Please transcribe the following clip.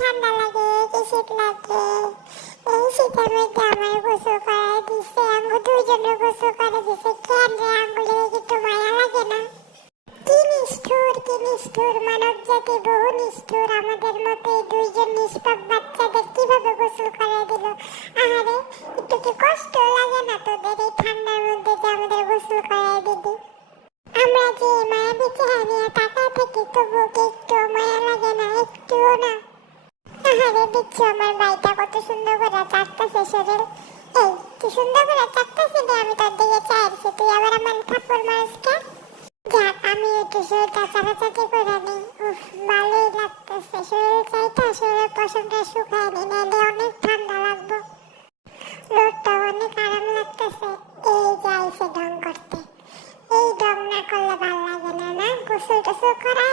ঠান্ডা লাগে, কি শীত লাগে। এই শীতের মধ্যে আমার গোসল করায় দিছে, আমগো দুইজনের গোসল করে দিছে। কেন রে আমগুলো একটু মায়া লাগে না? কি নিষ্ঠুর মানব জাতি, বহু নিষ্ঠুর। আমাদের মতো এই দুইজন নিষ্পাপ বাচ্চাদের কিভাবে গোসল করায় দিল? আহারে, একটু কি কষ্ট লাগে না তোদের এই ঠান্ডার মধ্যে যে আমাদের গোসল করায় দিবি? আমরা যে মায়াবী চেহারা নিয়ে তাকায় থাকি, তবুও কি একটু মায়া লাগে না? একটুও না। আহারে, দেখছো আমার ভাইটা কত সুন্দর করে চাটতেছে শরীর। এই কি সুন্দর করে চাটতেছে রে, আমি তোর দিকে চাইছি, তুই আবার আমার থাপ্পড় মারিস কেন? যাক, আমি একটু শরীরটা চাটাচাটি করে নিই। উফ, ভালোই লাগতেছে। শরীর চাইটা শরীরের পশমটা শুকায় নি, নাহলে অনেক ঠান্ডা লাগবে। রোদটা অনেক আরাম লাগতেছে। এই যে আইসে ঢং করতে। এই ঢং না করলে ভালো লাগে না, না? গোসল টোসল করায়